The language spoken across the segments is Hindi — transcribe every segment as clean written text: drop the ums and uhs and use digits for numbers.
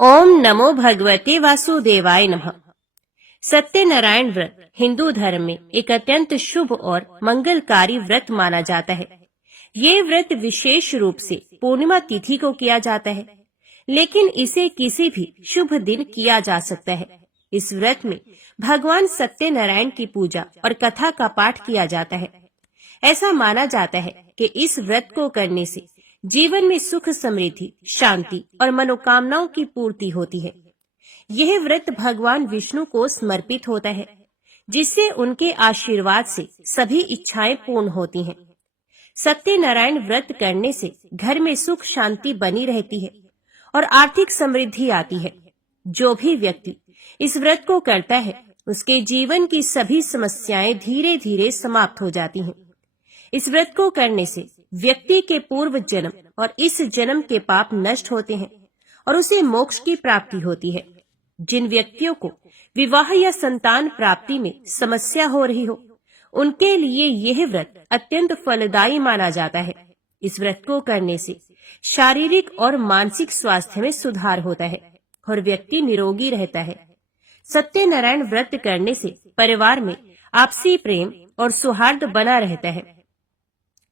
ओम नमो भगवते वासुदेवाय नमः। सत्यनारायण व्रत हिंदू धर्म में एक अत्यंत शुभ और मंगलकारी व्रत माना जाता है। ये व्रत विशेष रूप से पूर्णिमा तिथि को किया जाता है, लेकिन इसे किसी भी शुभ दिन किया जा सकता है। इस व्रत में भगवान सत्यनारायण की पूजा और कथा का पाठ किया जाता है। ऐसा माना जाता है कि इस व्रत को करने से जीवन में सुख, समृद्धि, शांति और मनोकामनाओं की पूर्ति होती है। यह व्रत भगवान विष्णु को समर्पित होता है, जिससे उनके आशीर्वाद से सभी इच्छाएं पूर्ण होती हैं। सत्यनारायण व्रत करने से घर में सुख शांति बनी रहती है और आर्थिक समृद्धि आती है। जो भी व्यक्ति इस व्रत को करता है, उसके जीवन की सभी समस्याएं धीरे धीरे समाप्त हो जाती हैं। इस व्रत को करने से व्यक्ति के पूर्व जन्म और इस जन्म के पाप नष्ट होते हैं और उसे मोक्ष की प्राप्ति होती है। जिन व्यक्तियों को विवाह या संतान प्राप्ति में समस्या हो रही हो, उनके लिए यह व्रत अत्यंत फलदायी माना जाता है। इस व्रत को करने से शारीरिक और मानसिक स्वास्थ्य में सुधार होता है और व्यक्ति निरोगी रहता है। सत्यनारायण व्रत करने से परिवार में आपसी प्रेम और सौहार्द बना रहता है।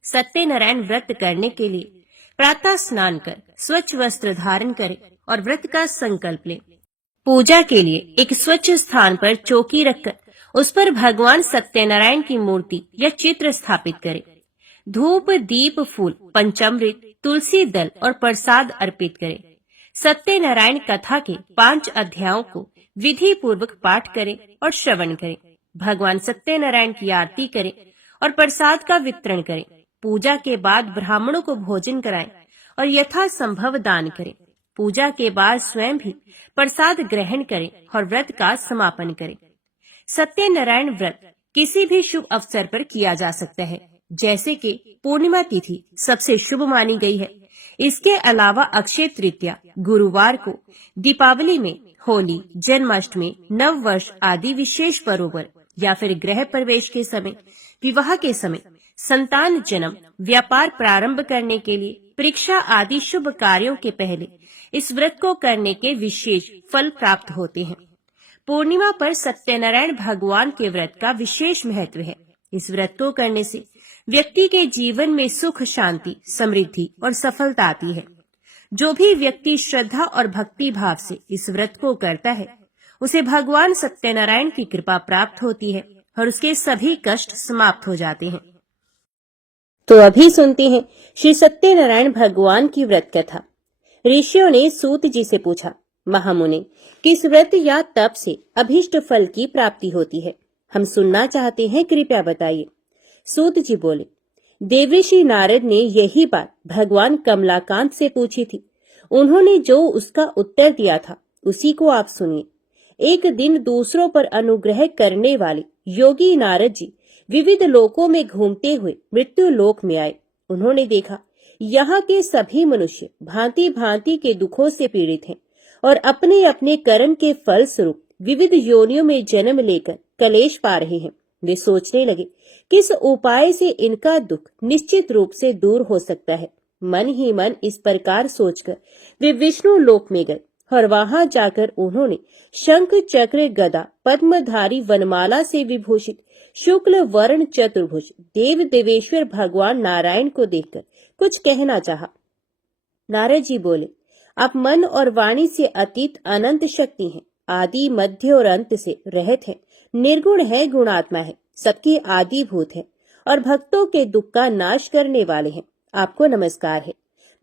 सत्यनारायण व्रत करने के लिए प्रातः स्नान कर स्वच्छ वस्त्र धारण करें और व्रत का संकल्प लें। पूजा के लिए एक स्वच्छ स्थान पर चौकी रखकर उस पर भगवान सत्यनारायण की मूर्ति या चित्र स्थापित करें। धूप, दीप, फूल, पंचामृत, तुलसी दल और प्रसाद अर्पित करें। सत्यनारायण कथा के 5 अध्यायों को विधि पूर्वक पाठ करें और श्रवण करें। भगवान सत्यनारायण की आरती करें और प्रसाद का वितरण करें। पूजा के बाद ब्राह्मणों को भोजन कराएं और यथासंभव दान करें। पूजा के बाद स्वयं भी प्रसाद ग्रहण करें और व्रत का समापन करें। सत्यनारायण व्रत किसी भी शुभ अवसर पर किया जा सकता है, जैसे कि पूर्णिमा तिथि सबसे शुभ मानी गई है। इसके अलावा अक्षय तृतीया, गुरुवार को, दीपावली में, होली, जन्माष्टमी, नव वर्ष आदि विशेष पर्वों पर या फिर गृह प्रवेश के समय, विवाह के समय, संतान जन्म, व्यापार प्रारंभ करने के लिए, परीक्षा आदि शुभ कार्यों के पहले इस व्रत को करने के विशेष फल प्राप्त होते हैं। पूर्णिमा पर सत्यनारायण भगवान के व्रत का विशेष महत्व है। इस व्रत को करने से व्यक्ति के जीवन में सुख, शांति, समृद्धि और सफलता आती है। जो भी व्यक्ति श्रद्धा और भक्ति भाव से इस व्रत को करता है, उसे भगवान सत्यनारायण की कृपा प्राप्त होती है और उसके सभी कष्ट समाप्त हो जाते हैं। तो अभी सुनते हैं श्री सत्यनारायण भगवान की व्रत कथा। ऋषियों ने सूत जी से पूछा, महामुनि, किस व्रत या तप से अभीष्ट फल की प्राप्ति होती है? हम सुनना चाहते हैं, कृपया बताइए। सूत जी बोले, देवऋषि नारद ने यही बात भगवान कमलाकांत से पूछी थी। उन्होंने जो उसका उत्तर दिया था, उसी को आप सुनिए। एक दिन दूसरों पर अनुग्रह करने वाले योगी नारद जी विविध लोकों में घूमते हुए मृत्यु लोक में आए। उन्होंने देखा, यहाँ के सभी मनुष्य भांति भांति के दुखों से पीड़ित हैं और अपने अपने कर्म के फल स्वरूप विविध योनियों में जन्म लेकर कलेश पा रहे हैं। वे सोचने लगे, किस उपाय से इनका दुख निश्चित रूप से दूर हो सकता है। मन ही मन इस प्रकार सोचकर वे विष्णु लोक में गए और वहां जाकर उन्होंने शंख, चक्र, गदा, पद्मधारी, वनमाला से विभूषित शुक्ल वर्ण चतुर्भुज देव देवेश्वर भगवान नारायण को देखकर कुछ कहना चाहा। नारद जी बोले, आप मन और वाणी से अतीत अनंत शक्ति हैं, आदि, मध्य और अंत से रहित हैं, निर्गुण है, गुणात्मा है, सबके आदि भूत है और भक्तों के दुख का नाश करने वाले हैं। आपको नमस्कार है।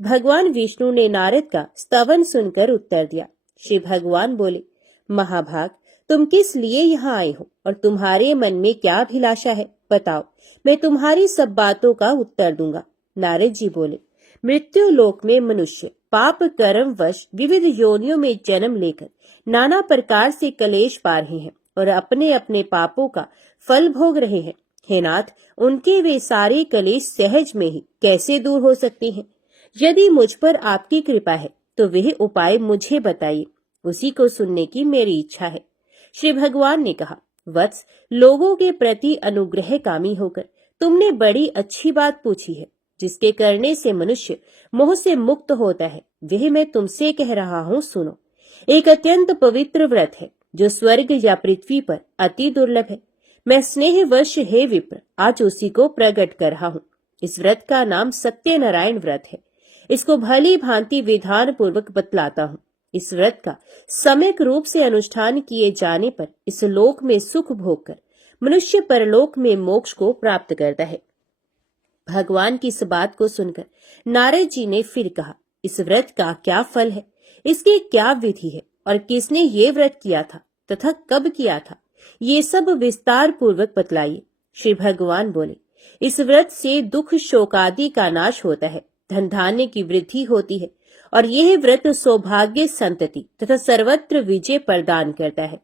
भगवान विष्णु ने नारद का स्तवन सुनकर उत्तर दिया। श्री भगवान बोले, महाभाग, तुम किस लिए यहाँ आए हो और तुम्हारे मन में क्या अभिलाषा है? बताओ, मैं तुम्हारी सब बातों का उत्तर दूंगा। नारद जी बोले, मृत्यु लोक में मनुष्य पाप कर्म वश विविध योनियों में जन्म लेकर नाना प्रकार से कलेश पा रहे हैं और अपने अपने पापों का फल भोग रहे हैं। हे नाथ, उनके वे सारे कलेश सहज में ही कैसे दूर हो सकते हैं? यदि मुझ पर आपकी कृपा है तो वह उपाय मुझे बताइए, उसी को सुनने की मेरी इच्छा है। श्री भगवान ने कहा, वत्स, लोगों के प्रति अनुग्रह कामी होकर तुमने बड़ी अच्छी बात पूछी है। जिसके करने से मनुष्य मोह से मुक्त होता है, वह मैं तुमसे कह रहा हूँ, सुनो। एक अत्यंत पवित्र व्रत है जो स्वर्ग या पृथ्वी पर अति दुर्लभ है। मैं स्नेहवश हे विप्र आज उसी को प्रकट कर रहा हूँ। इस व्रत का नाम सत्यनारायण व्रत है। इसको भली भांति विधान पूर्वक बतलाता हूँ। इस व्रत का सम्यक रूप से अनुष्ठान किए जाने पर इस लोक में सुख भोग कर मनुष्य परलोक में मोक्ष को प्राप्त करता है। भगवान की इस बात को सुनकर नारद जी ने फिर कहा, इस व्रत का क्या फल है, इसकी क्या विधि है और किसने ये व्रत किया था तथा कब किया था, ये सब विस्तार पूर्वक बतलाइए। श्री भगवान बोले, इस व्रत से दुख शोक आदि का नाश होता है, धन धान्य की वृद्धि होती है और यह व्रत सौभाग्य संतति तथा सर्वत्र विजय प्रदान करता है।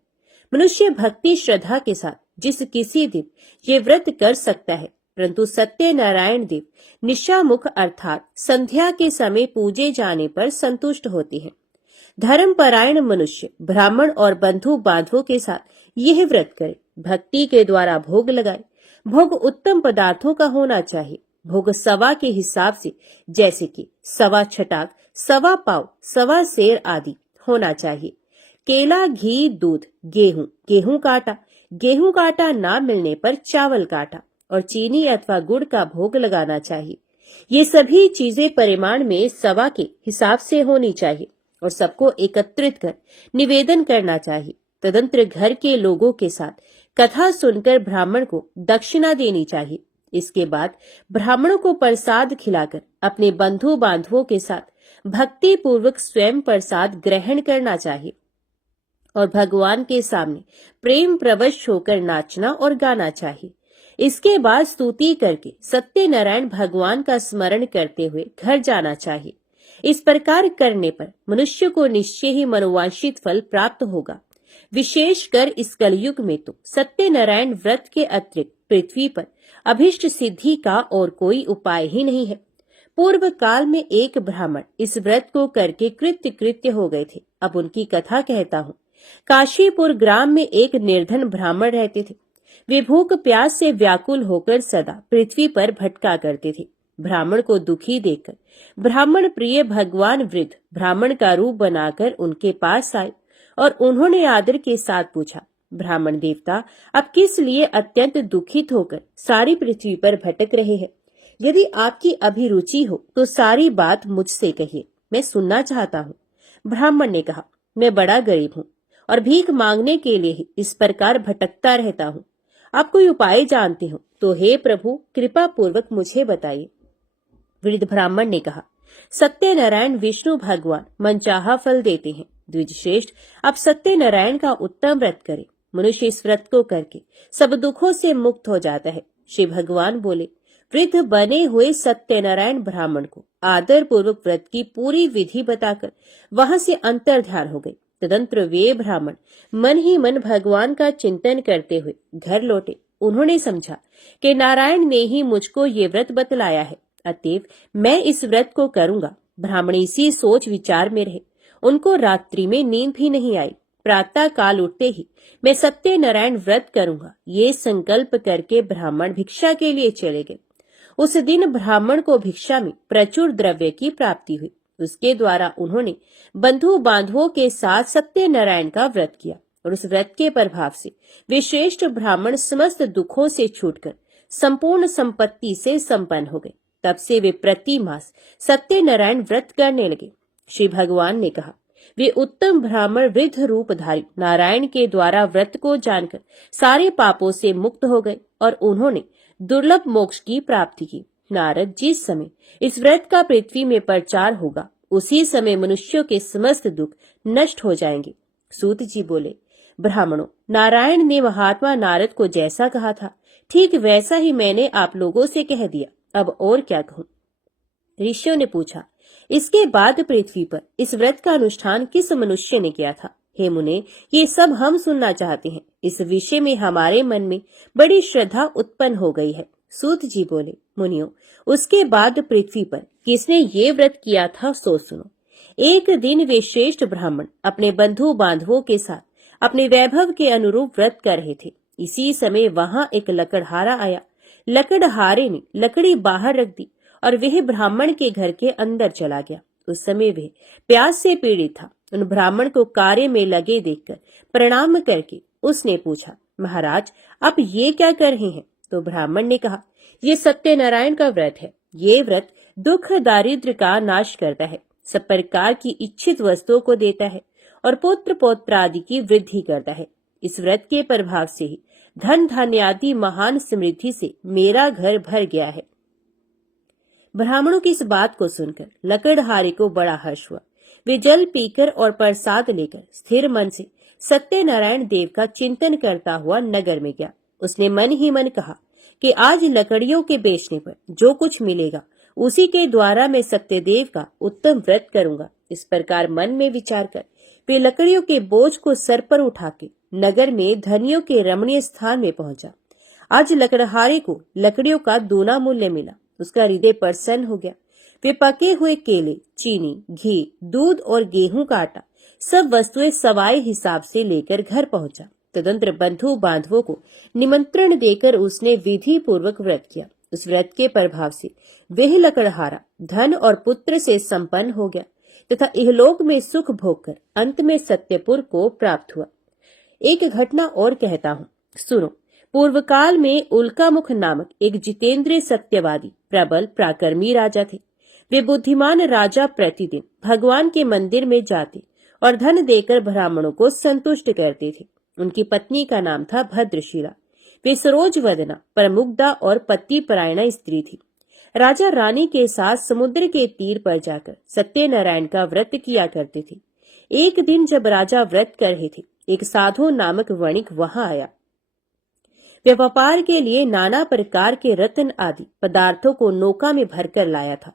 मनुष्य भक्ति श्रद्धा के साथ जिस किसी दिन ये व्रत कर सकता है, परंतु सत्यनारायण देव निशामुख अर्थात संध्या के समय पूजे जाने पर संतुष्ट होते हैं। धर्मपरायण मनुष्य ब्राह्मण और बंधु बांधवों के साथ यह व्रत करे, भक्ति के द्वारा भोग लगाए। भोग उत्तम पदार्थों का होना चाहिए। भोग सवा के हिसाब से, जैसे कि सवा छटाक, सवा पाव, सवा सेर आदि होना चाहिए। केला, घी, दूध, गेहूं, गेहूं काटा, गेहूं काटा ना मिलने पर चावल काटा और चीनी अथवा गुड़ का भोग लगाना चाहिए। ये सभी चीजें परिमाण में सवा के हिसाब से होनी चाहिए और सबको एकत्रित कर निवेदन करना चाहिए। तदंतर घर के लोगों के साथ कथा सुनकर ब्राह्मण को दक्षिणा देनी चाहिए। इसके बाद ब्राह्मणों को प्रसाद खिलाकर अपने बंधु बांधवों के साथ भक्ति पूर्वक स्वयं प्रसाद ग्रहण करना चाहिए और भगवान के सामने प्रेम प्रवश होकर नाचना और गाना चाहिए। इसके बाद स्तुति करके सत्यनारायण भगवान का स्मरण करते हुए घर जाना चाहिए। इस प्रकार करने पर मनुष्य को निश्चय ही मनोवांछित फल प्राप्त होगा। विशेषकर इस कलयुग में तो सत्यनारायण व्रत के अतिरिक्त पृथ्वी पर अभिष्ट सिद्धि का और कोई उपाय ही नहीं है। पूर्व काल में एक ब्राह्मण इस व्रत को करके कृत्य हो गए थे। अब उनकी कथा कहता हूँ। काशीपुर ग्राम में एक निर्धन ब्राह्मण रहते थे। वे भूख प्यास से व्याकुल होकर सदा पृथ्वी पर भटका करते थे। ब्राह्मण को दुखी देखकर ब्राह्मण प्रिय भगवान वृद्ध ब्राह्मण का रूप बनाकर उनके पास आए और उन्होंने आदर के साथ पूछा, ब्राह्मण देवता, आप किस लिए अत्यंत दुखित होकर सारी पृथ्वी पर भटक रहे हैं? यदि आपकी अभिरुचि हो तो सारी बात मुझसे कहिए, मैं सुनना चाहता हूँ। ब्राह्मण ने कहा, मैं बड़ा गरीब हूँ और भीख मांगने के लिए ही इस प्रकार भटकता रहता हूँ। आप कोई उपाय जानते हो तो हे प्रभु कृपा पूर्वक मुझे बताइए। वृद्ध ब्राह्मण ने कहा, सत्यनारायण विष्णु भगवान मनचाहा फल देते हैं। द्विजश्रेष्ठ, आप सत्यनारायण का उत्तम व्रत करें। मनुष्य इस व्रत को करके सब दुखों से मुक्त हो जाता है। श्री भगवान बोले, वृद्ध बने हुए सत्यनारायण ब्राह्मण को आदर पूर्वक व्रत की पूरी विधि बताकर वहां से अंतर ध्यान हो गई। तदंतर वे ब्राह्मण मन ही मन भगवान का चिंतन करते हुए घर लौटे। उन्होंने समझा कि नारायण ने ही मुझको ये व्रत बतलाया है, अतएव मैं इस व्रत को करूंगा। ब्राह्मण इसी सोच विचार में रहे। उनको रात्रि में नींद भी नहीं आई। प्रातः काल उठते ही मैं सत्यनारायण व्रत करूंगा, ये संकल्प करके ब्राह्मण भिक्षा के लिए चले गए। उस दिन ब्राह्मण को भिक्षा में प्रचुर द्रव्य की प्राप्ति हुई। उसके द्वारा उन्होंने बंधु बांधवों के साथ सत्यनारायण का व्रत किया और उस व्रत के प्रभाव से वे श्रेष्ठ ब्राह्मण समस्त दुखों से छूटकर संपूर्ण संपत्ति से संपन्न हो गए। तब से वे प्रति मास सत्यनारायण व्रत करने लगे। श्री भगवान ने कहा, वे उत्तम ब्राह्मण वृद्ध रूपधारी नारायण के द्वारा व्रत को जानकर सारे पापों से मुक्त हो गए और उन्होंने दुर्लभ मोक्ष की प्राप्ति की। नारद, जिस समय इस व्रत का पृथ्वी में प्रचार होगा उसी समय मनुष्यों के समस्त दुख नष्ट हो जाएंगे। सूत जी बोले, ब्राह्मणों, नारायण ने महात्मा नारद को जैसा कहा था ठीक वैसा ही मैंने आप लोगों से कह दिया, अब और क्या कहूँ। ऋषियों ने पूछा, इसके बाद पृथ्वी पर इस व्रत का अनुष्ठान किस मनुष्य ने किया था? हे मुने, ये सब हम सुनना चाहते हैं। इस विषय में हमारे मन में बड़ी श्रद्धा उत्पन्न हो गई है। सूत जी बोले, मुनियों, उसके बाद पृथ्वी पर किसने ये व्रत किया था सो सुनो। एक दिन वे श्रेष्ठ ब्राह्मण अपने बंधु बांधवों के साथ अपने वैभव के अनुरूप व्रत कर रहे थे। इसी समय वहां एक लकड़हारा आया। लकड़हारे ने लकड़ी बाहर रख दी और वह ब्राह्मण के घर के अंदर चला गया उस समय वह प्यास से पीड़ित था। उन ब्राह्मण को कार्य में लगे देखकर प्रणाम करके उसने पूछा, महाराज आप ये क्या कर रहे हैं? तो ब्राह्मण ने कहा, ये सत्यनारायण का व्रत है। ये व्रत दुख दारिद्र्य का नाश करता है, सब प्रकार की इच्छित वस्तुओं को देता है और पुत्र पौत्र आदि की वृद्धि करता है। इस व्रत के प्रभाव से ही धन धान्य आदि महान समृद्धि से मेरा घर भर गया है। ब्राह्मणों की इस बात को सुनकर लकड़हारे को बड़ा हर्ष हुआ। वे जल पीकर और प्रसाद लेकर स्थिर मन से सत्यनारायण देव का चिंतन करता हुआ नगर में गया। उसने मन ही मन कहा कि आज लकड़ियों के बेचने पर जो कुछ मिलेगा उसी के द्वारा मैं सत्यदेव का उत्तम व्रत करूंगा। इस प्रकार मन में विचार कर वे लकड़ियों के बोझ को सर पर उठा के नगर में धनियों के रमणीय स्थान में पहुंचा। आज लकड़हारे को लकड़ियों का दूना मूल्य मिला। उसका हृदय प्रसन्न हो गया। वे पके हुए केले, चीनी, घी, दूध और गेहूं का आटा सब वस्तुएं सवाए हिसाब से लेकर घर पहुंचा। तदंतर बंधु बांधवों को निमंत्रण देकर उसने विधि पूर्वक व्रत किया। उस व्रत के प्रभाव से वह लकड़हारा धन और पुत्र से संपन्न हो गया तथा इहलोक में सुख भोगकर अंत में सत्यपुर को प्राप्त हुआ। एक घटना और कहता हूँ, सुनो। पूर्व काल में उल्कामुख नामक एक जितेंद्रिय सत्यवादी प्रबल पराक्रमी राजा थे। वे बुद्धिमान राजा प्रतिदिन भगवान के मंदिर में जाते और धन देकर ब्राह्मणों को संतुष्ट करते थे। उनकी पत्नी का नाम था भद्रशिला। वे सरोज वदना, प्रमुग्धा और पति परायणा स्त्री थी। राजा रानी के साथ समुद्र के तीर पर जाकर सत्यनारायण का व्रत किया करते थे। एक दिन जब राजा व्रत कर रहे थे, एक साधु नामक वणिक वहां आया। वे व्यापार के लिए नाना प्रकार के रत्न आदि पदार्थों को नौका में भरकर लाया था।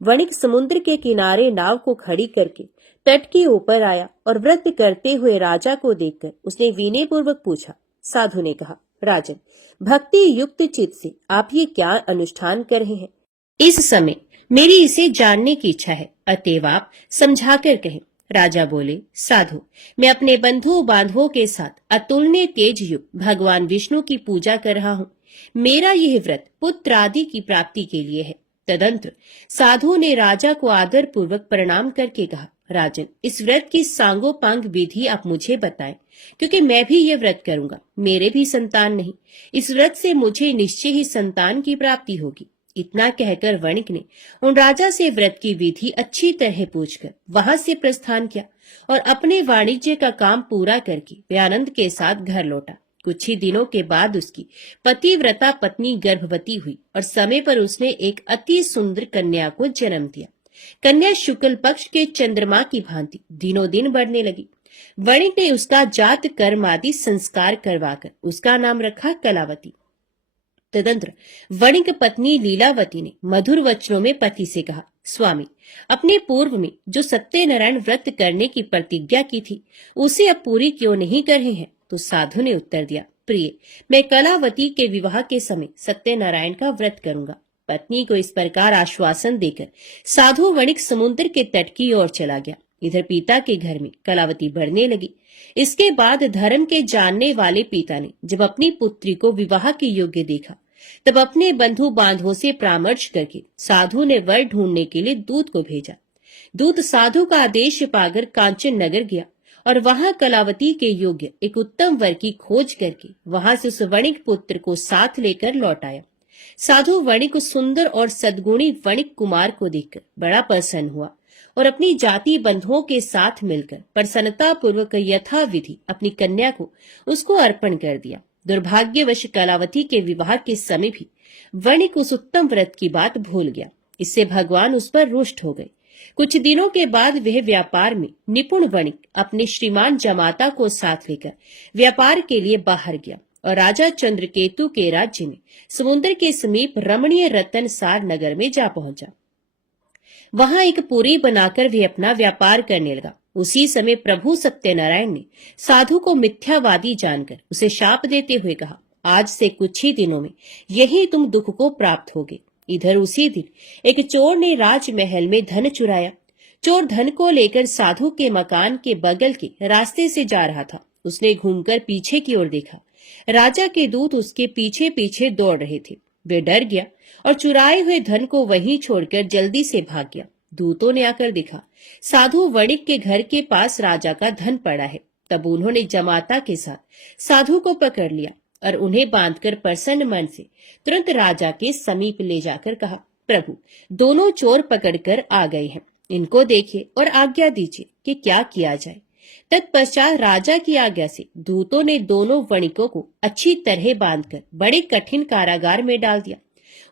वणिक समुद्र के किनारे नाव को खड़ी करके तट के ऊपर आया और व्रत करते हुए राजा को देखकर उसने विनय पूर्वक पूछा। साधु ने कहा, राजन, भक्ति युक्त चित्त से आप ये क्या अनुष्ठान कर रहे हैं? इस समय मेरी इसे जानने की इच्छा है, अतएव आप समझाकर कहें। राजा बोले, साधु, मैं अपने बंधु बांधवों के साथ अतुलनीय तेज युक्त भगवान विष्णु की पूजा कर रहा हूँ। मेरा यह व्रत पुत्र आदि की प्राप्ति के लिए है। तदंतर साधु ने राजा को आदर पूर्वक प्रणाम करके कहा, राजन, इस व्रत की सांगोपांग विधि आप मुझे बताएं, क्योंकि मैं भी ये व्रत करूंगा। मेरे भी संतान नहीं। इस व्रत से मुझे निश्चय ही संतान की प्राप्ति होगी। इतना कहकर वणिक ने उन राजा से व्रत की विधि अच्छी तरह पूछकर वहां से प्रस्थान किया और अपने वाणिज्य का काम पूरा करके वे आनंद के साथ घर लौटा। कुछ ही दिनों के बाद उसकी पतिव्रता पत्नी गर्भवती हुई और समय पर उसने एक अति सुंदर कन्या को जन्म दिया। कन्या शुक्ल पक्ष के चंद्रमा की भांति दिनों दिन बढ़ने लगी। वणिक ने उसका जात कर्म आदि संस्कार करवाकर उसका नाम रखा कलावती। तदंतर वणिक पत्नी लीलावती ने मधुर वचनों में पति से कहा, स्वामी, अपने पूर्व में जो सत्यनारायण व्रत करने की प्रतिज्ञा की थी उसे अब पूरी क्यों नहीं कर रहे हैं? तो साधु ने उत्तर दिया, प्रिय, मैं कलावती के विवाह के समय सत्यनारायण का व्रत करूंगा। पत्नी को इस प्रकार आश्वासन देकर साधु वणिक समुद्र के तट की ओर चला गया। इधर पिता के घर में कलावती बढ़ने लगी। इसके बाद धर्म के जानने वाले पिता ने जब अपनी पुत्री को विवाह के योग्य देखा, तब अपने बंधु बांधवों से परामर्श करके साधु ने वर ढूंढने के लिए दूत को भेजा। दूत साधु का आदेश पाकर कांचन नगर गया और वहां कलावती के योग्य एक उत्तम वर की खोज करके वहां से उस वणिक पुत्र को साथ लेकर लौट आया। साधु वणिक उस सुंदर और सद्गुणी वणिक कुमार को देखकर बड़ा प्रसन्न हुआ और अपनी जाति बंधुओं के साथ मिलकर प्रसन्नता पूर्वक यथा विधि अपनी कन्या को उसको अर्पण कर दिया। दुर्भाग्यवश कलावती के विवाह के समय भी वणिक उस उत्तम व्रत की बात भूल गया। इससे भगवान उस पर रुष्ट हो गए। कुछ दिनों के बाद वह व्यापार में निपुण वणिक अपने श्रीमान जमाता को साथ लेकर व्यापार के लिए बाहर गया और राजा चंद्रकेतु के राज्य में समुद्र के समीप रमणीय रतनसार नगर में जा पहुंचा। वहां एक पुरी बनाकर वे अपना व्यापार करने लगा। उसी समय प्रभु सत्यनारायण ने साधु को मिथ्यावादी जानकर उसे शाप देते हुए कहा, आज से कुछ ही दिनों में यही तुम दुख को प्राप्त होगे। इधर उसी दिन एक चोर ने राजमहल में धन चुराया। चोर धन को लेकर साधु के मकान के बगल के रास्ते से जा रहा था। उसने घूमकर पीछे की ओर देखा। राजा के दूत उसके पीछे पीछे दौड़ रहे थे। वे डर गया और चुराए हुए धन को वहीं छोड़कर जल्दी से भाग गया। दूतों ने आकर देखा साधु वणिक के घर के पास राजा का धन पड़ा है। तब उन्होंने जमाता के साथ साधु को पकड़ लिया और उन्हें बांधकर प्रसन्न मन से तुरंत राजा के समीप ले जाकर कहा, प्रभु, दोनों चोर पकड़कर आ गए हैं, इनको देखिए और आज्ञा दीजिए कि क्या किया जाए। तत्पश्चात राजा की आज्ञा से दूतों ने दोनों वणिकों को अच्छी तरह बांधकर बड़े कठिन कारागार में डाल दिया।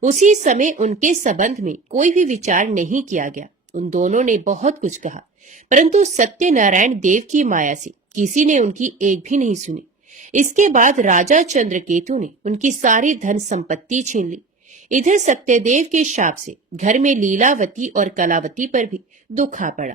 उसी समय उनके संबंध में कोई भी विचार नहीं किया गया। उन दोनों ने बहुत कुछ कहा, परंतु सत्यनारायण देव की माया से किसी ने उनकी एक भी नहीं सुनी। इसके बाद राजा चंद्रकेतु ने उनकी सारी धन संपत्ति छीन ली। इधर सत्यदेव के शाप से घर में लीलावती और कलावती पर भी दुख आ पड़ा।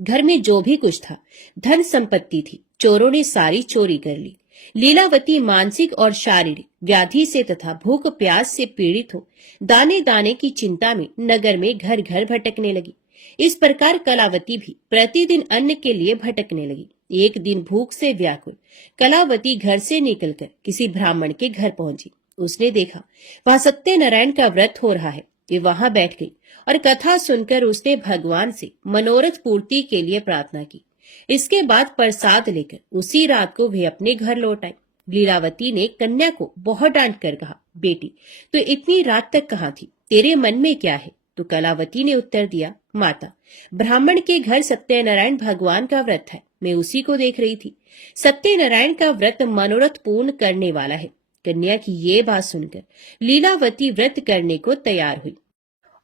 घर में जो भी कुछ था, धन संपत्ति थी, चोरों ने सारी चोरी कर ली। लीलावती मानसिक और शारीरिक व्याधि से तथा भूख प्यास से पीड़ित हो दाने दाने की चिंता में नगर में घर घर भटकने लगी। इस प्रकार कलावती भी प्रतिदिन अन्न के लिए भटकने लगी। एक दिन भूख से व्याकुल कलावती घर से निकलकर किसी ब्राह्मण के घर पहुंची। उसने देखा वहां सत्यनारायण का व्रत हो रहा है। वे वहां बैठ गई और कथा सुनकर उसने भगवान से मनोरथ पूर्ति के लिए प्रार्थना की। इसके बाद प्रसाद लेकर उसी रात को वे अपने घर लौट आई। लीलावती ने कन्या को बहुत डांट कर कहा, बेटी, तू इतनी रात तक कहाँ थी? तेरे मन में क्या है? तो कलावती ने उत्तर दिया, माता, ब्राह्मण के घर सत्यनारायण भगवान का व्रत है, मैं उसी को देख रही थी। सत्यनारायण का व्रत मनोरथ पूर्ण करने वाला है। कन्या की ये बात सुनकर लीलावती व्रत करने को तैयार हुई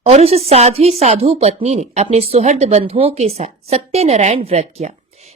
और उस साधु पत्नी ने अपने सुहृद बंधुओं के साथ सत्यनारायण व्रत किया।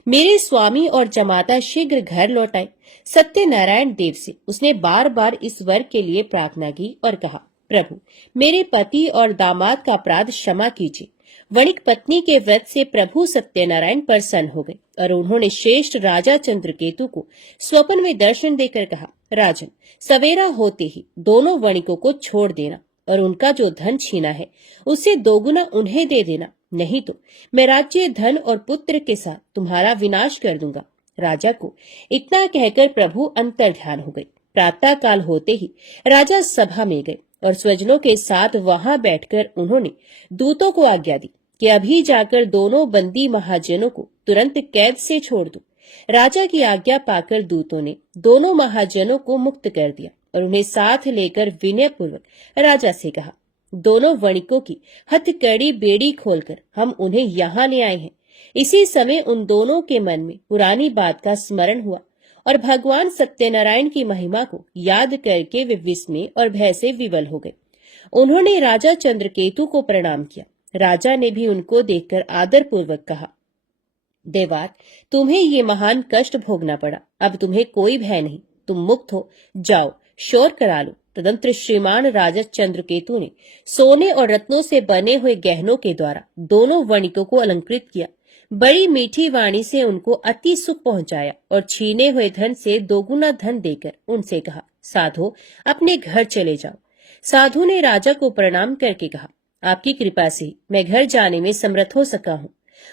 मेरे स्वामी और जमाता शीघ्र घर लौट आए। सत्यनारायण देव से उसने बार बार इस वर के लिए प्रार्थना की और कहा, प्रभु, मेरे पति और दामाद का अपराध क्षमा कीजिए। वणिक पत्नी के व्रत से प्रभु सत्यनारायण प्रसन्न हो गए और उन्होंने श्रेष्ठ राजा चंद्रकेतु को स्वप्न में दर्शन देकर कहा, राजन, सवेरा होते ही दोनों वणिकों को छोड़ देना और उनका जो धन छीना है उससे दोगुना उन्हें दे देना, नहीं तो मैं राज्य, धन और पुत्र के साथ तुम्हारा विनाश कर दूंगा। राजा को इतना कहकर प्रभु अंतर ध्यान हो गए। प्रातः काल होते ही राजा सभा में गए और स्वजनों के साथ वहां बैठकर उन्होंने दूतों को आज्ञा दी कि अभी जाकर दोनों बंदी महाजनों को तुरंत कैद से छोड़ दो। राजा की आज्ञा पाकर दूतों ने दोनों महाजनों को मुक्त कर दिया और उन्हें साथ लेकर विनय पूर्वक राजा से कहा, दोनों वणिकों की हथकड़ी बेड़ी खोलकर हम उन्हें यहाँ ले आए हैं। इसी समय उन दोनों के मन में पुरानी बात का स्मरण हुआ और भगवान सत्यनारायण की महिमा को याद करके वे विस्मय और भय से विवल हो गए। उन्होंने राजा चंद्रकेतु को प्रणाम किया। राजा ने भी उनको देखकर आदर पूर्वक कहा, देवात, तुम्हें ये महान कष्ट भोगना पड़ा, अब तुम्हें कोई भय नहीं, तुम मुक्त हो, जाओ शोर करा लो। तदंतर श्रीमान राजा चंद्रकेतु ने सोने और रत्नों से बने हुए गहनों के द्वारा दोनों वणिकों को अलंकृत किया। बड़ी मीठी वाणी से उनको अति सुख पहुंचाया और छीने हुए धन से दोगुना धन देकर उनसे कहा, साधो, अपने घर चले जाओ। साधु ने राजा को प्रणाम करके कहा, आपकी कृपा से मैं घर जाने में समर्थ हो सका हूँ।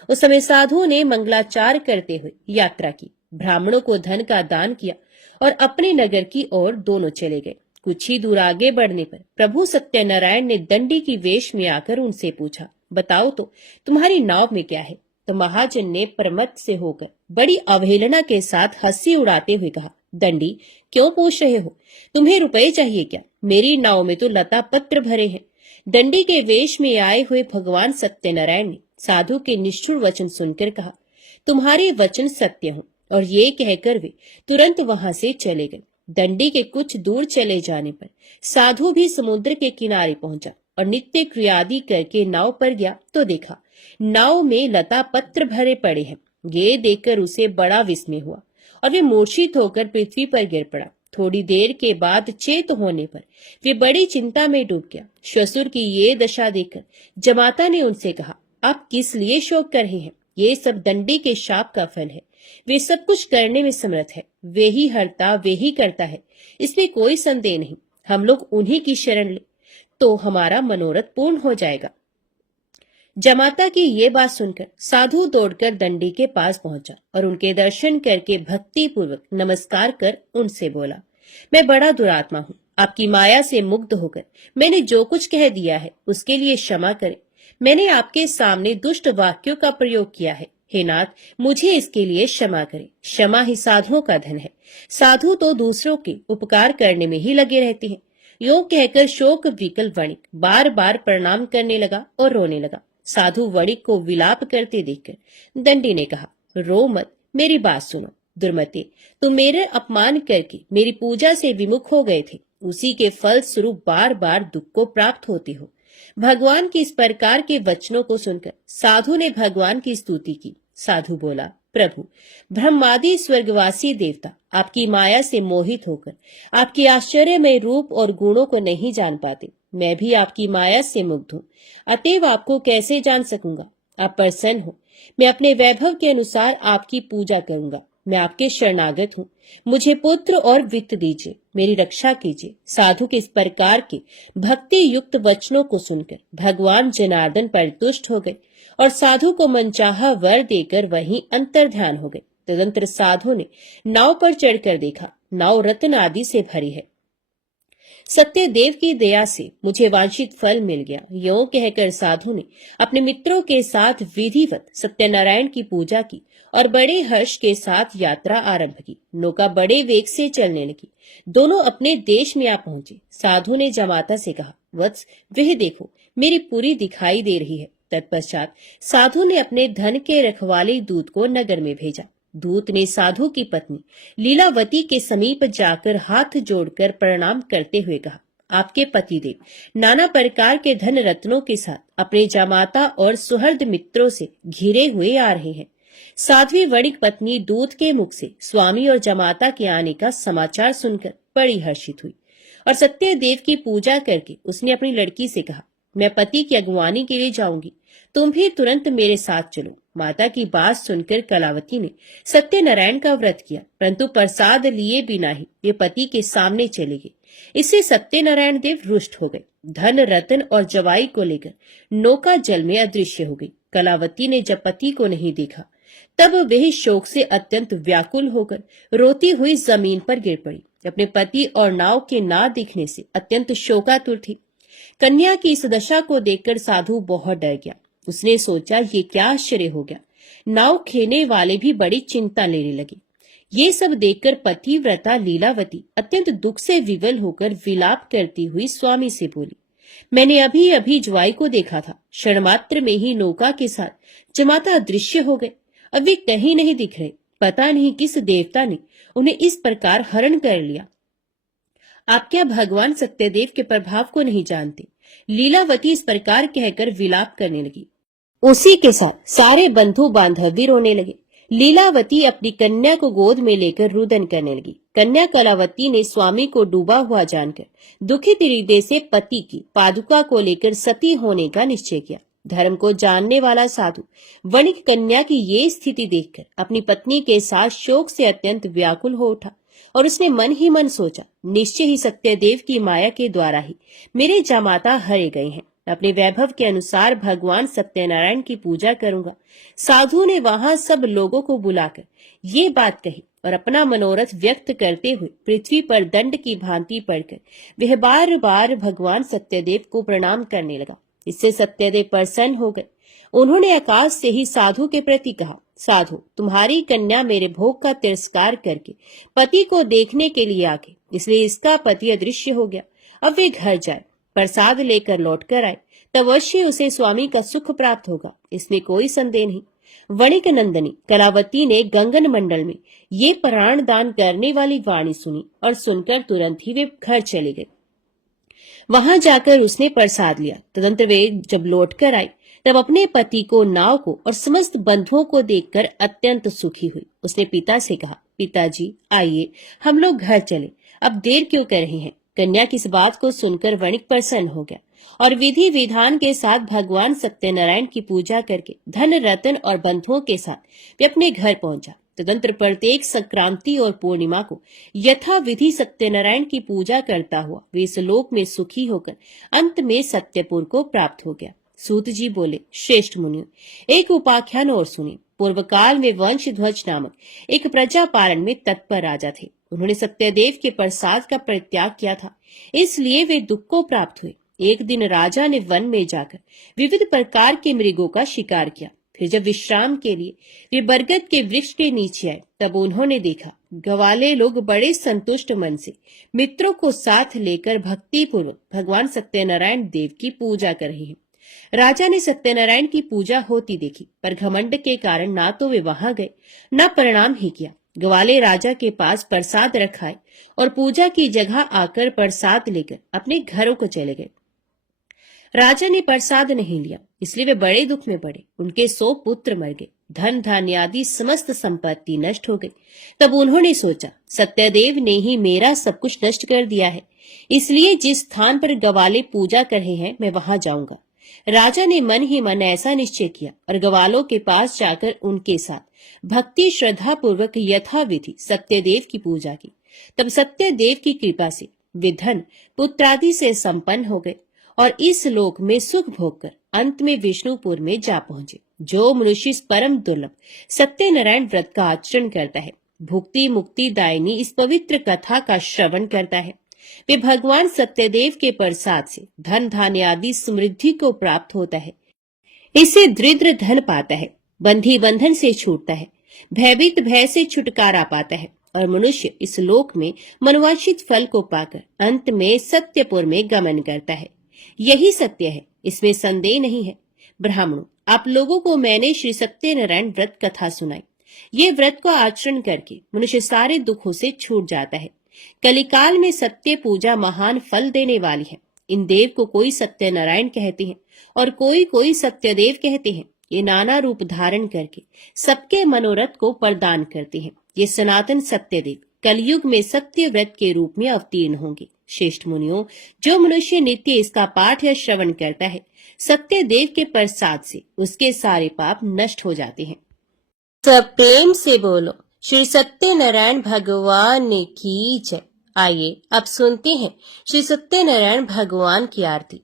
उस समय साधु ने मंगलाचार करते हुए यात्रा की, ब्राह्मणों को धन का दान किया और अपने नगर की ओर दोनों चले गए। कुछ ही दूर आगे बढ़ने पर प्रभु सत्यनारायण ने दंडी की वेश में आकर उनसे पूछा, बताओ तो तुम्हारी नाव में क्या है? तो महाजन ने प्रमत्त से होकर बड़ी अवहेलना के साथ हंसी उड़ाते हुए कहा, दंडी, क्यों पूछ रहे हो? तुम्हें रुपए चाहिए क्या? मेरी नाव में तो लता पत्र भरे हैं। दंडी के वेश में आए हुए भगवान सत्यनारायण ने साधु के निष्ठुर वचन सुनकर कहा, तुम्हारे वचन सत्य हो। और ये कहकर वे तुरंत वहां से चले गए। दंडी के कुछ दूर चले जाने पर साधु भी समुद्र के किनारे पहुंचा और नित्य क्रियादि करके नाव पर गया तो देखा नाव में लता पत्र भरे पड़े हैं। ये देखकर उसे बड़ा विस्मय हुआ और वे मूर्छित होकर पृथ्वी पर गिर पड़ा। थोड़ी देर के बाद चेत होने पर वे बड़ी चिंता में डूब गया। श्वशुर की ये दशा देखकर जमाता ने उनसे कहा, आप किस लिए शोक कर रहे हैं? ये सब दंडी के शाप का फल है। वे सब कुछ करने में समर्थ है, वे ही हरता, वे ही करता है, इसमें कोई संदेह नहीं। हम लोग उन्हीं की शरण ले तो हमारा मनोरथ पूर्ण हो जाएगा। जमाता की ये बात सुनकर साधु दौड़कर दंडी के पास पहुंचा और उनके दर्शन करके भक्ति पूर्वक नमस्कार कर उनसे बोला, मैं बड़ा दुरात्मा हूँ, आपकी माया से मुग्ध होकर मैंने जो कुछ कह दिया है उसके लिए क्षमा करें। मैंने आपके सामने दुष्ट वाक्यों का प्रयोग किया है। हे नाथ, मुझे इसके लिए क्षमा करें। क्षमा ही साधुओं का धन है। साधु तो दूसरों के उपकार करने में ही लगे रहते हैं। यो कहकर शोक विकल वणिक बार बार प्रणाम करने लगा और रोने लगा। साधु वणिक को विलाप करते देखकर दंडी ने कहा, रो मत, मेरी बात सुनो। दुर्मते, तुम मेरे अपमान करके मेरी पूजा से विमुख हो गए थे। उसी के फल स्वरूप बार बार दुख को प्राप्त होते हो। भगवान के इस प्रकार के वचनों को सुनकर साधु ने भगवान की स्तुति की। साधु बोला, प्रभु, ब्रह्मादि स्वर्गवासी देवता आपकी माया से मोहित होकर आपकी आश्चर्यमय रूप और गुणों को नहीं जान पाते। मैं भी आपकी माया से मुग्ध हूँ, अतएव आपको कैसे जान सकूंगा। आप प्रसन्न हो, मैं अपने वैभव के अनुसार आपकी पूजा करूंगा। मैं आपके शरणागत हूँ, मुझे पुत्र और वित्त दीजिए, मेरी रक्षा कीजिए। साधु के इस प्रकार के भक्ति युक्त वचनों को सुनकर भगवान जनार्दन परितुष्ट हो गए और साधु को मनचाहा वर देकर वहीं अंतर्ध्यान हो गए। तदंतर साधु ने नाव पर चढ़कर देखा, नाव रत्न आदि से भरी है। सत्यदेव की दया से मुझे वांछित फल मिल गया। यो कहकर साधु ने अपने मित्रों के साथ विधिवत सत्यनारायण की पूजा की और बड़े हर्ष के साथ यात्रा आरंभ की। नौका बड़े वेग से चलने लगी। दोनों अपने देश में आ पहुंचे। साधु ने जमाता से कहा, वत्स, वह देखो, मेरी पुरी दिखाई दे रही है। तत्पश्चात साधु ने अपने धन के रखवाले दूत को नगर में भेजा। दूत ने साधु की पत्नी लीलावती के समीप जाकर हाथ जोड़कर प्रणाम करते हुए कहा, आपके पतिदेव नाना प्रकार के धन रत्नों के साथ अपने जामाता और सुहृद मित्रों से घिरे हुए आ रहे हैं। साध्वी वणिक पत्नी दूत के मुख से स्वामी और जमाता के आने का समाचार सुनकर बड़ी हर्षित हुई और सत्यदेव की पूजा करके उसने अपनी लड़की से कहा, मैं पति की अगुवानी के लिए जाऊंगी, तुम भी तुरंत मेरे साथ चलो। माता की बात सुनकर कलावती ने सत्यनारायण का व्रत किया, परंतु प्रसाद लिए बिना ही वे पति के सामने चले गए। इससे सत्यनारायण देव रुष्ट हो गए। धन रतन और जवाई को लेकर नौका जल में अदृश्य हो गई। कलावती ने जब पति को नहीं देखा तब वह शोक से अत्यंत व्याकुल होकर रोती हुई जमीन पर गिर पड़ी। अपने पति और नाव के ना दिखने से अत्यंत शोकातुर थी। कन्या की इस दशा को देखकर साधु बहुत डर गया। उसने सोचा, ये क्या आश्चर्य हो गया। नाव खेने वाले भी बड़ी चिंता लेने लगे। ये सब देखकर पतिव्रता लीलावती अत्यंत दुख से विवल होकर विलाप करती हुई स्वामी से बोली, मैंने अभी अभी ज्वाई को देखा था। क्षण मात्र में ही नौका के साथ जमाता अदृश्य हो गए। अब वे कहीं नहीं दिख रहे। पता नहीं किस देवता ने उन्हें इस प्रकार हरण कर लिया। आप क्या भगवान सत्यदेव के प्रभाव को नहीं जानते। लीलावती इस प्रकार कहकर विलाप करने लगी। उसी के साथ सारे बंधु बांधव भी रोने लगे। लीलावती अपनी कन्या को गोद में लेकर रुदन करने लगी। कन्या कलावती ने स्वामी को डूबा हुआ जानकर दुखित हृदय से पति की पादुका को लेकर सती होने का निश्चय किया। धर्म को जानने वाला साधु वणिक कन्या की ये स्थिति देखकर अपनी पत्नी के साथ शोक से अत्यंत व्याकुल हो उठा और उसने मन ही मन सोचा, निश्चय ही सत्यदेव की माया के द्वारा ही मेरे जामाता हरे गए हैं। अपने वैभव के अनुसार भगवान सत्यनारायण की पूजा करूंगा। साधु ने वहां सब लोगों को बुलाकर ये बात कही और अपना मनोरथ व्यक्त करते हुए पृथ्वी पर दंड की भांति पड़कर वह बार बार भगवान सत्यदेव को प्रणाम करने लगा। इससे सत्यदेव प्रसन्न हो गए। उन्होंने आकाश से ही साधु के प्रति कहा, साधु, तुम्हारी कन्या मेरे भोग का तिरस्कार करके पति को देखने के लिए आ गई, इसलिए इसका पति अदृश्य हो गया। अब वे घर जाए, प्रसाद लेकर लौट कर आए, तब अवश्य उसे स्वामी का सुख प्राप्त होगा, इसमें कोई संदेह नहीं। वणिक नंदनी कलावती ने गंगन मंडल में ये प्राण दान करने वाली वाणी सुनी और सुनकर तुरंत ही वे घर चले गए। वहां जाकर उसने प्रसाद लिया। तदंतर वे जब लौटकर आई तब अपने पति को, नाव को और समस्त बंधुओं को देखकर अत्यंत सुखी हुई। उसने पिता से कहा, पिताजी आइए हम लोग घर चले, अब देर क्यों कर रहे हैं। कन्या की इस बात को सुनकर वणिक प्रसन्न हो गया और विधि विधान के साथ भगवान सत्यनारायण की पूजा करके धन रतन और बंधुओं के साथ वे अपने घर पहुंचा। तदंतर प्रत्येक संक्रांति और पूर्णिमा को यथा विधि सत्यनारायण की पूजा करता हुआ वे इस लोक में सुखी होकर अंत में सत्यपुर को प्राप्त हो गया। सूत जी बोले, श्रेष्ठ मुनियों, एक उपाख्यान और सुनिए। पूर्व काल में वंशध्वज नामक एक प्रजा पालन में तत्पर राजा थे। उन्होंने सत्यदेव के प्रसाद का परित्याग किया था, इसलिए वे दुख को प्राप्त हुए। एक दिन राजा ने वन में जाकर विविध प्रकार के मृगों का शिकार किया। फिर जब विश्राम के लिए वे बरगद के वृक्ष के नीचे आए, तब उन्होंने देखा ग्वाले लोग बड़े संतुष्ट मन से मित्रों को साथ लेकर भक्ति पूर्वक भगवान सत्यनारायण देव की पूजा कर रहे हैं। राजा ने सत्यनारायण की पूजा होती देखी, पर घमंड के कारण ना तो वे वहां गए, न प्रणाम ही किया। ग्वाले राजा के पास प्रसाद रखाए और पूजा की जगह आकर प्रसाद लेकर अपने घरों को चले गए। राजा ने प्रसाद नहीं लिया, इसलिए वे बड़े दुख में पड़े। उनके 100 पुत्र मर गए, धन धान्य आदि समस्त संपत्ति नष्ट हो गई। तब उन्होंने सोचा, सत्यदेव ने ही मेरा सब कुछ नष्ट कर दिया है, इसलिए जिस स्थान पर ग्वाले पूजा कर रहे हैं मैं वहां जाऊंगा। राजा ने मन ही मन ऐसा निश्चय किया और ग्वालों के पास जाकर उनके साथ भक्ति श्रद्धा पूर्वक यथाविधि सत्यदेव की पूजा की। तब सत्यदेव की कृपा से वे धन पुत्रादि से संपन्न हो गए और इस लोक में सुख भोग कर अंत में विष्णुपुर में जा पहुंचे। जो मनुष्य इस परम दुर्लभ सत्यनारायण व्रत का आचरण करता है, भुक्ति मुक्ति दायिनी इस पवित्र कथा का श्रवण करता है, वे भगवान सत्यदेव के प्रसाद से धन धान्य आदि समृद्धि को प्राप्त होता है। इससे दरिद्र धन पाता है, बंधी बंधन से छूटता है, भयभीत भय से छुटकारा पाता है और मनुष्य इस लोक में मनोवांछित फल को पाकर अंत में सत्यपुर में गमन करता है। यही सत्य है, इसमें संदेह नहीं है। ब्राह्मणों, आप लोगों को मैंने श्री सत्यनारायण व्रत कथा सुनाई। ये व्रत को आचरण करके मनुष्य सारे दुखों से छूट जाता है। कलिकाल में सत्य पूजा महान फल देने वाली है। इन देव को कोई सत्यनारायण कहते हैं और कोई सत्यदेव कहते हैं। ये नाना रूप धारण करके सबके मनोरथ को प्रदान करते हैं। ये सनातन सत्यदेव कलयुग में सत्य व्रत के रूप में अवतीर्ण होंगे। श्रेष्ठ मुनियों, जो मनुष्य नित्य इसका पाठ या श्रवण करता है, सत्य देव के प्रसाद से उसके सारे पाप नष्ट हो जाते हैं। सब प्रेम से बोलो, श्री सत्यनारायण भगवान की जय। आइए अब सुनते हैं श्री सत्यनारायण भगवान की आरती।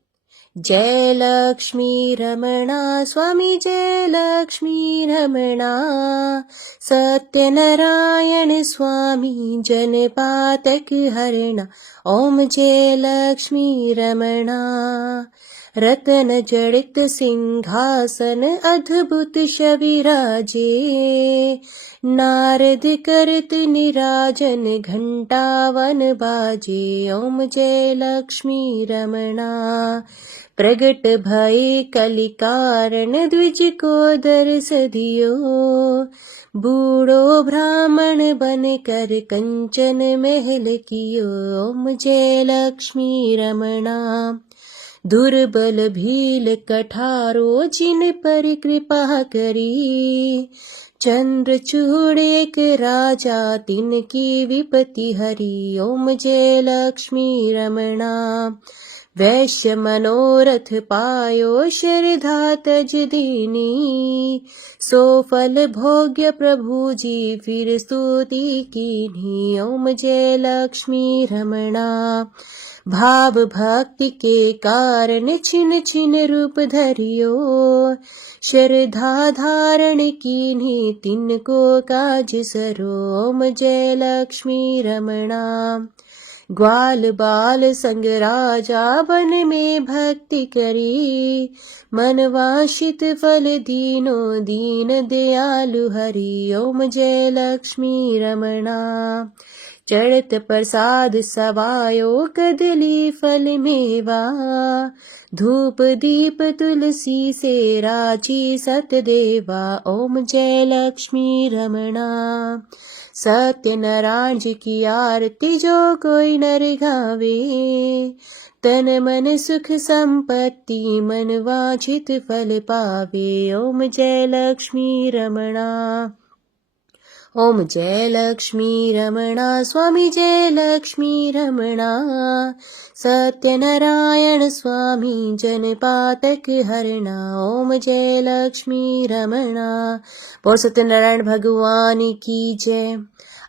जय लक्ष्मी रमणा स्वामी, जय लक्ष्मी रमणा, सत्यनारायण स्वामी जनपातक हरणा। ओम जय लक्ष्मी रमणा। रतन जड़ित सिंहासन अद्भुत शविराजे, नारद करत निराजन घंटावन बाजे। ओम जय लक्ष्मी रमणा। प्रगट भय कलिकारण द्विज को दर्श दियो, बूढ़ो ब्राह्मण बन कर कंचन महल कियो। ओम जय लक्ष्मी रमणा। दुर्बल भील कठारो जिन पर कृपा करी, चंद्रचूड़ एक राजा तिनकी विपत्ति हरी। ओम जय लक्ष्मी रमणा। वैश्य मनोरथ पायो श्रद्धा तज दीनी, सो फल भोग्य प्रभु जी फिर स्तुति कीन्ही। ओम जय लक्ष्मी रमणा। भाव भक्ति के कारण छिन छिन रूप धरियो, श्रद्धा धारण कीन्ही तिनको काज सरो। ओम जय लक्ष्मी रमणा। ग्वाल बाल संग राजा बन में भक्ति करी, मन वांछित फल दीनो दीन दयालु हरि। ओम जय लक्ष्मी रमणा। चढ़त प्रसाद सवायो कदली फल मेवा, धूप दीप तुलसी से राची सतदेवा। ओम जय लक्ष्मी रमणा। सत्यनारायण जी की आरती जो कोई नर गावे, तन मन सुख संपत्ति मन वांछित फल पावे। ओम जय लक्ष्मी रमणा। ओम जय लक्ष्मी रमणा स्वामी, जय लक्ष्मी रमणा। सत्यनारायण स्वामी जनपातक हरणा। ओम जय लक्ष्मी रमणा। बोल सत्यनारायण भगवान की जय।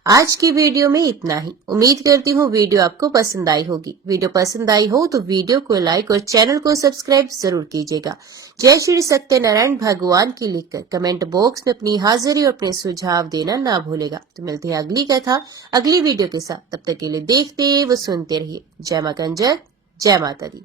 आज की वीडियो में इतना ही। उम्मीद करती हूँ वीडियो आपको पसंद आई होगी। वीडियो पसंद आई हो तो वीडियो को लाइक और चैनल को सब्सक्राइब जरूर कीजिएगा। जय श्री सत्यनारायण भगवान की लिखकर कमेंट बॉक्स में अपनी हाजिरी और अपने सुझाव देना ना भूलेगा। तो मिलते हैं अगली कथा अगली वीडियो के साथ। तब तक के लिए देखते व सुनते रहिए। जय मां कंजर, जय माता दी।